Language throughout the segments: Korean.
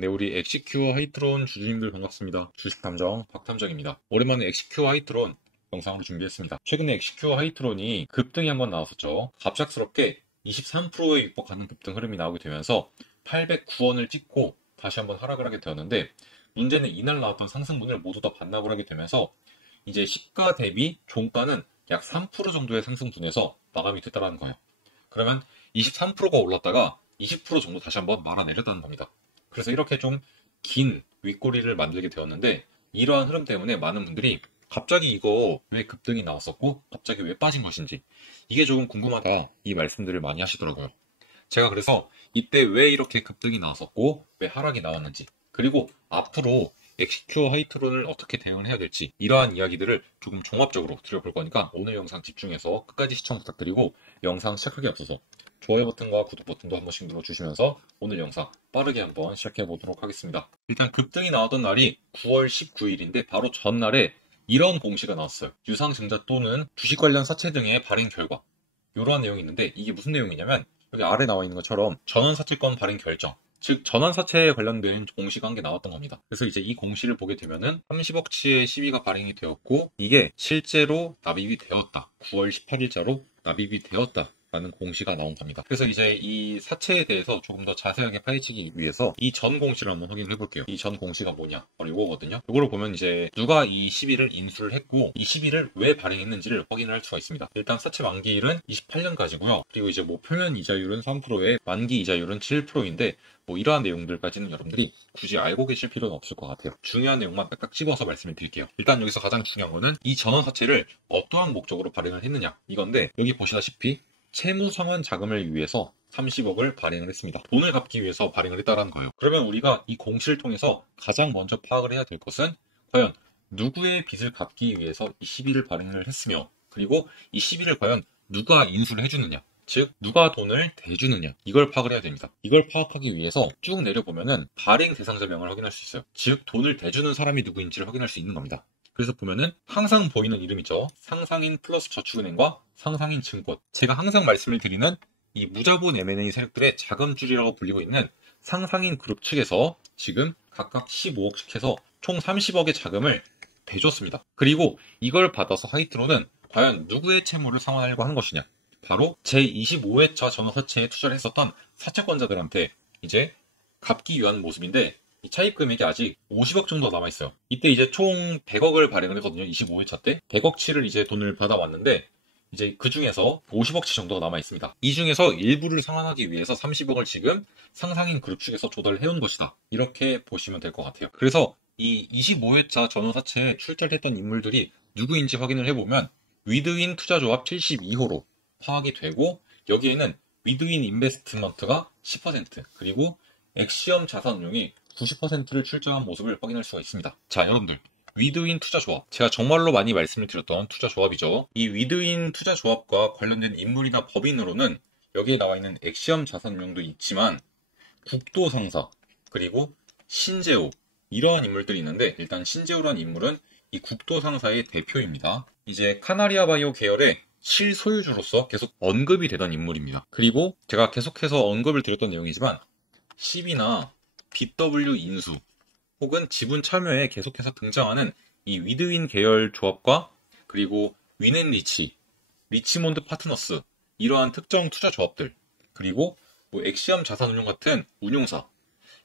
네, 우리 엑시큐어 하이트론 주주님들 반갑습니다. 주식탐정 박탐정입니다. 오랜만에 엑시큐어 하이트론 영상을 준비했습니다. 최근에 엑시큐어 하이트론이 급등이 한번 나왔었죠. 갑작스럽게 23%에 육박하는 급등 흐름이 나오게 되면서 809원을 찍고 다시 한번 하락을 하게 되었는데, 문제는 이날 나왔던 상승분을 모두 다 반납을 하게 되면서 이제 시가 대비 종가는 약 3% 정도의 상승분에서 마감이 됐다는 거예요. 그러면 23%가 올랐다가 20% 정도 다시 한번 말아내렸다는 겁니다. 그래서 이렇게 좀 긴 윗꼬리를 만들게 되었는데, 이러한 흐름 때문에 많은 분들이 갑자기 이거 왜 급등이 나왔었고 갑자기 왜 빠진 것인지 이게 조금 궁금하다, 이 말씀들을 많이 하시더라고요. 제가 그래서 이때 왜 이렇게 급등이 나왔었고 왜 하락이 나왔는지, 그리고 앞으로 엑시큐어 하이트론을 어떻게 대응을 해야 될지, 이러한 이야기들을 조금 종합적으로 드려볼 거니까 오늘 영상 집중해서 끝까지 시청 부탁드리고, 영상 시작하기 앞서서 좋아요 버튼과 구독 버튼도 한 번씩 눌러주시면서 오늘 영상 빠르게 한번 시작해 보도록 하겠습니다. 일단 급등이 나왔던 날이 9월 19일인데 바로 전날에 이런 공시가 나왔어요. 유상증자 또는 주식 관련 사채 등의 발행 결과, 이러한 내용이 있는데, 이게 무슨 내용이냐면 여기 아래 나와 있는 것처럼 전환사채권 발행 결정, 즉 전환사채에 관련된 공시가 한 게 나왔던 겁니다. 그래서 이제 이 공시를 보게 되면은 30억치의 시비가 발행이 되었고 이게 실제로 납입이 되었다, 9월 18일자로 납입이 되었다 라는 공시가 나온 겁니다. 그래서 이제 이 사채에 대해서 조금 더 자세하게 파헤치기 위해서 이 전 공시를 한번 확인해 볼게요. 이 전 공시가 뭐냐? 바로 이거거든요. 이거를 보면 이제 누가 이 시비를 인수를 했고 이 시비를 왜 발행했는지를 확인을 할 수가 있습니다. 일단 사채 만기일은 28년까지고요. 그리고 이제 뭐 표면 이자율은 3%에 만기 이자율은 7%인데 뭐 이러한 내용들까지는 여러분들이 굳이 알고 계실 필요는 없을 것 같아요. 중요한 내용만 딱딱 집어서 말씀을 드릴게요. 일단 여기서 가장 중요한 거는 이 전환 사채를 어떠한 목적으로 발행을 했느냐, 이건데 여기 보시다시피 채무 상환 자금을 위해서 30억을 발행을 했습니다. 돈을 갚기 위해서 발행을 했다는 거예요. 그러면 우리가 이 공시를 통해서 가장 먼저 파악을 해야 될 것은 과연 누구의 빚을 갚기 위해서 이 시비를 발행을 했으며, 그리고 이 시비를 과연 누가 인수를 해주느냐, 즉 누가 돈을 대주느냐, 이걸 파악을 해야 됩니다. 이걸 파악하기 위해서 쭉 내려보면은 발행 대상자명을 확인할 수 있어요. 즉 돈을 대주는 사람이 누구인지를 확인할 수 있는 겁니다. 그래서 보면은 항상 보이는 이름이죠. 상상인 플러스 저축은행과 상상인 증권. 제가 항상 말씀을 드리는 이 무자본 M&A 세력들의 자금줄이라고 불리고 있는 상상인 그룹 측에서 지금 각각 15억씩 해서 총 30억의 자금을 대줬습니다. 그리고 이걸 받아서 하이트론은 과연 누구의 채무를 상환하려고 하는 것이냐, 바로 제25회차 전환사채에 투자를 했었던 사채권자들한테 이제 갚기 위한 모습인데, 이 차입 금액이 아직 50억 정도 남아있어요. 이때 이제 총 100억을 발행을 했거든요. 25회차 때 100억치를 이제 돈을 받아왔는데, 이제 그 중에서 50억치 정도가 남아있습니다. 이 중에서 일부를 상환하기 위해서 30억을 지금 상상인 그룹 측에서 조달을 해온 것이다, 이렇게 보시면 될 것 같아요. 그래서 이 25회차 전환사채에 출자를 했던 인물들이 누구인지 확인을 해보면 위드윈 투자조합 72호로 파악이 되고, 여기에는 위드윈 인베스트먼트가 10%, 그리고 엑시엄 자산운용이 90%를 출자한 모습을 확인할 수가 있습니다. 자, 여러분들, 위드윈 투자조합, 제가 정말로 많이 말씀을 드렸던 투자조합이죠. 이 위드윈 투자조합과 관련된 인물이나 법인으로는 여기에 나와 있는 엑시엄 자산운용도 있지만 국도상사, 그리고 신재호, 이러한 인물들이 있는데, 일단 신재호라는 인물은 이 국도상사의 대표입니다. 이제 카나리아 바이오 계열의 실소유주로서 계속 언급이 되던 인물입니다. 그리고 제가 계속해서 언급을 드렸던 내용이지만 시비나 BW 인수 혹은 지분 참여에 계속해서 등장하는 이 위드윈 계열 조합과 그리고 윈앤리치, 리치몬드 파트너스, 이러한 특정 투자 조합들, 그리고 뭐 엑시엄 자산운용 같은 운용사,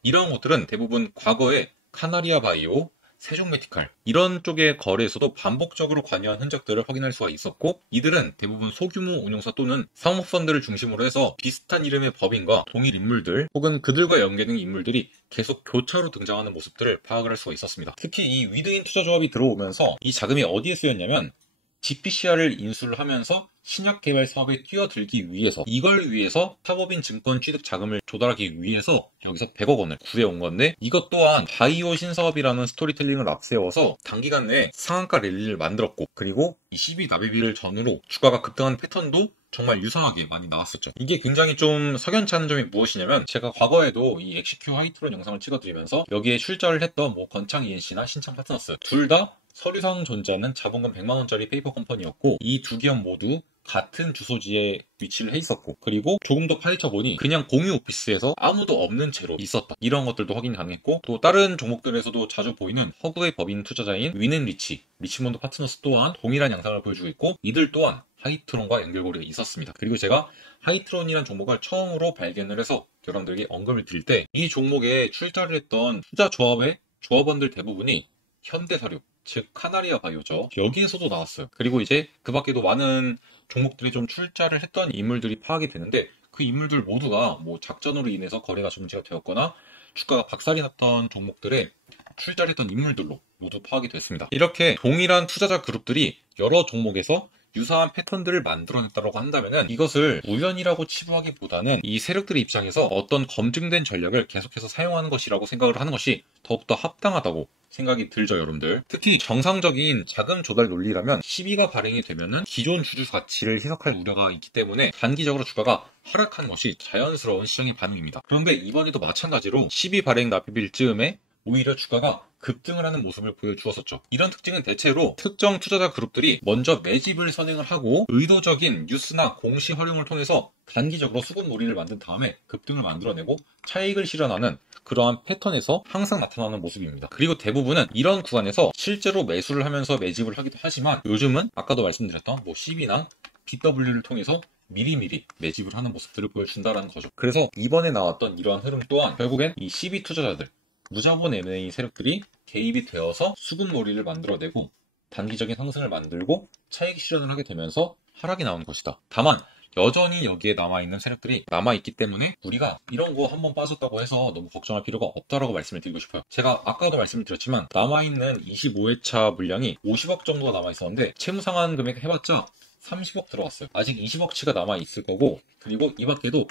이러한 것들은 대부분 과거에 카나리아 바이오, 세종메디칼 이런 쪽의 거래에서도 반복적으로 관여한 흔적들을 확인할 수가 있었고, 이들은 대부분 소규모 운용사 또는 사모펀드를 중심으로 해서 비슷한 이름의 법인과 동일 인물들 혹은 그들과 연계된 인물들이 계속 교차로 등장하는 모습들을 파악을 할 수가 있었습니다. 특히 이 위드인 투자조합이 들어오면서 이 자금이 어디에 쓰였냐면 GPCR을 인수를 하면서 신약 개발 사업에 뛰어들기 위해서, 이걸 위해서 사법인 증권 취득 자금을 조달하기 위해서 여기서 100억 원을 구해온 건데, 이것 또한 바이오 신사업이라는 스토리텔링을 앞세워서 단기간 내에 상한가 랠리를 만들었고, 그리고 이 12 납입일을 전후로 주가가 급등한 패턴도 정말 유사하게 많이 나왔었죠. 이게 굉장히 좀 석연치 않은 점이 무엇이냐면, 제가 과거에도 이 엑시큐 하이트론 영상을 찍어드리면서 여기에 출자를 했던 뭐 건창 ENC나 신창 파트너스 둘 다 서류상 존재하는 자본금 100만원짜리 페이퍼 컴퍼니였고, 이 두 기업 모두 같은 주소지에 위치를 해 있었고, 그리고 조금 더 파헤쳐보니 그냥 공유 오피스에서 아무도 없는 채로 있었다. 이런 것들도 확인 가능했고, 또 다른 종목들에서도 자주 보이는 허그의 법인 투자자인 윈앤리치, 리치몬드 파트너스 또한 동일한 양상을 보여주고 있고, 이들 또한 하이트론과 연결고리가 있었습니다. 그리고 제가 하이트론이라는 종목을 처음으로 발견을 해서 여러분들에게 언급을 드릴 때, 이 종목에 출자를 했던 투자 조합의 조합원들 대부분이 현대사료, 즉 카나리아 바이오죠. 여기에서도 나왔어요. 그리고 이제 그 밖에도 많은 종목들이 좀 출자를 했던 인물들이 파악이 되는데, 그 인물들 모두가 뭐 작전으로 인해서 거래가 중지가 되었거나 주가가 박살이 났던 종목들에 출자를 했던 인물들로 모두 파악이 됐습니다. 이렇게 동일한 투자자 그룹들이 여러 종목에서 유사한 패턴들을 만들어냈다고 한다면은 이것을 우연이라고 치부하기보다는 이 세력들의 입장에서 어떤 검증된 전략을 계속해서 사용하는 것이라고 생각을 하는 것이 더욱더 합당하다고 생각이 들죠, 여러분들. 특히 정상적인 자금 조달 논리라면 시비가 발행이 되면은 기존 주주 가치를 희석할 우려가 있기 때문에 단기적으로 주가가 하락하는 것이 자연스러운 시장의 반응입니다. 그런데 이번에도 마찬가지로 시비 발행 납입일 즈음에 오히려 주가가 급등을 하는 모습을 보여주었었죠. 이런 특징은 대체로 특정 투자자 그룹들이 먼저 매집을 선행을 하고 의도적인 뉴스나 공시 활용을 통해서 단기적으로 수급몰이를 만든 다음에 급등을 만들어내고 차익을 실현하는 그러한 패턴에서 항상 나타나는 모습입니다. 그리고 대부분은 이런 구간에서 실제로 매수를 하면서 매집을 하기도 하지만, 요즘은 아까도 말씀드렸던 뭐 CB나 BW를 통해서 미리미리 매집을 하는 모습들을 보여준다는 거죠. 그래서 이번에 나왔던 이러한 흐름 또한 결국엔 이 CB 투자자들, 무자본 M&A 세력들이 개입이 되어서 수급몰이를 만들어내고 단기적인 상승을 만들고 차익 실현을 하게 되면서 하락이 나오는 것이다. 다만 여전히 여기에 남아있는 세력들이 남아있기 때문에 우리가 이런 거 한번 빠졌다고 해서 너무 걱정할 필요가 없다라고 말씀을 드리고 싶어요. 제가 아까도 말씀을 드렸지만 남아있는 25회차 물량이 50억 정도가 남아있었는데 채무상환 금액 해봤자 30억 들어왔어요. 아직 20억치가 남아있을 거고, 그리고 이 밖에도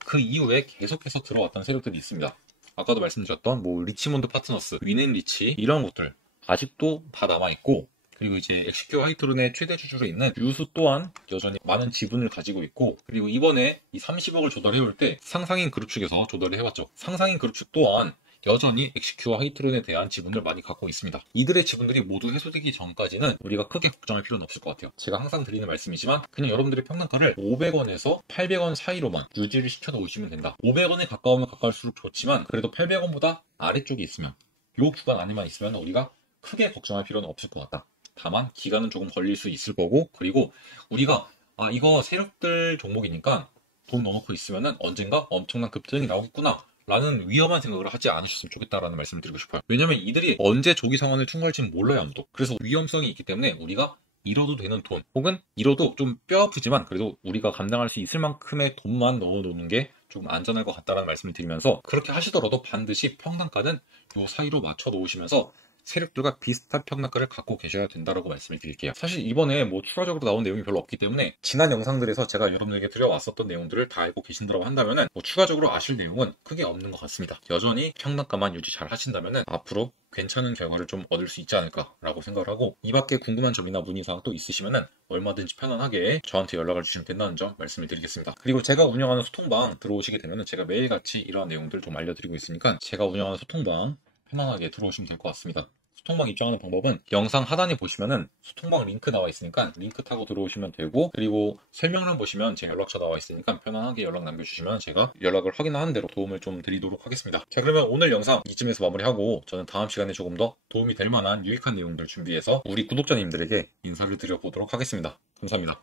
그 이후에 계속해서 들어왔던 세력들이 있습니다. 아까도 말씀드렸던 뭐 리치몬드 파트너스, 윈앤리치 이런 것들 아직도 다 남아있고, 그리고 이제 엑시큐 하이트론의 최대 주주로 있는 유수 또한 여전히 많은 지분을 가지고 있고, 그리고 이번에 이 30억을 조달해올 때 상상인 그룹 측에서 조달을 해왔죠. 상상인 그룹 측 또한 여전히 엑시큐와 하이트론에 대한 지분을 많이 갖고 있습니다. 이들의 지분들이 모두 해소되기 전까지는 우리가 크게 걱정할 필요는 없을 것 같아요. 제가 항상 드리는 말씀이지만 그냥 여러분들의 평단가를 500원에서 800원 사이로만 유지를 시켜놓으시면 된다. 500원에 가까우면 가까울수록 좋지만 그래도 800원보다 아래쪽에 있으면, 요 구간 안에만 있으면 우리가 크게 걱정할 필요는 없을 것 같다. 다만 기간은 조금 걸릴 수 있을 거고, 그리고 우리가 이거 세력들 종목이니까 돈 넣어놓고 있으면은 언젠가 엄청난 급등이 나오겠구나 라는 위험한 생각을 하지 않으셨으면 좋겠다라는 말씀을 드리고 싶어요. 왜냐면 이들이 언제 조기 상환을 통과할지는 몰라요, 아무도. 그래서 위험성이 있기 때문에 우리가 잃어도 되는 돈, 혹은 잃어도 좀 뼈 아프지만 그래도 우리가 감당할 수 있을 만큼의 돈만 넣어놓는 게 조금 안전할 것 같다라는 말씀을 드리면서, 그렇게 하시더라도 반드시 평단가는 요 사이로 맞춰 놓으시면서 세력들과 비슷한 평단가를 갖고 계셔야 된다라고 말씀을 드릴게요. 사실 이번에 뭐 추가적으로 나온 내용이 별로 없기 때문에 지난 영상들에서 제가 여러분들에게 드려왔었던 내용들을 다 알고 계신다고 한다면은 뭐 추가적으로 아실 내용은 크게 없는 것 같습니다. 여전히 평단가만 유지 잘 하신다면은 앞으로 괜찮은 결과를 좀 얻을 수 있지 않을까라고 생각을 하고, 이 밖에 궁금한 점이나 문의사항 또 있으시면은 얼마든지 편안하게 저한테 연락을 주시면 된다는 점 말씀을 드리겠습니다. 그리고 제가 운영하는 소통방 들어오시게 되면은 제가 매일같이 이러한 내용들을 좀 알려드리고 있으니까 제가 운영하는 소통방 편안하게 들어오시면 될 것 같습니다. 소통방 입장하는 방법은 영상 하단에 보시면은 소통방 링크 나와 있으니까 링크 타고 들어오시면 되고, 그리고 설명란 보시면 제 연락처 나와 있으니까 편안하게 연락 남겨주시면 제가 연락을 확인하는 대로 도움을 좀 드리도록 하겠습니다. 자, 그러면 오늘 영상 이쯤에서 마무리하고 저는 다음 시간에 조금 더 도움이 될 만한 유익한 내용들 준비해서 우리 구독자님들에게 인사를 드려보도록 하겠습니다. 감사합니다.